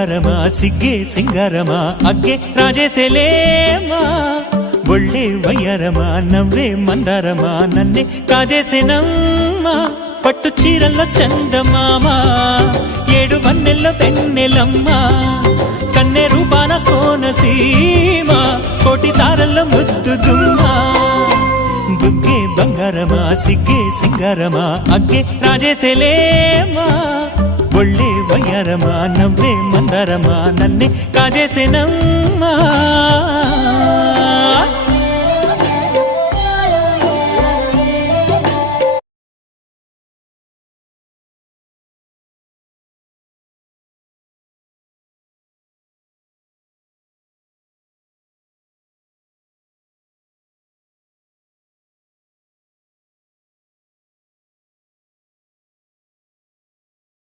బంగారమా సిగ్గే సింగారమా అగ్గే రాజేసేలేమా ఒళ్ళే వయ్యారమా నవ్వే మందారమా నన్నే కాజేసేనమ్మా పట్టు చీరల్లో చందమామా ఏడు వన్నెల్లో వెన్నెలమ్మా కన్నె రూపాన కోనసీమ కోటి తారల్లో ముద్దుదుమ్మా బుగ్గే బంగారమా సిగ్గే సింగారమా అగ్గే రాజేసేలేమా ఒళ్ళే వయ్యారమా నవ్వే మందారమా నన్నే కాజేసేనమ్మా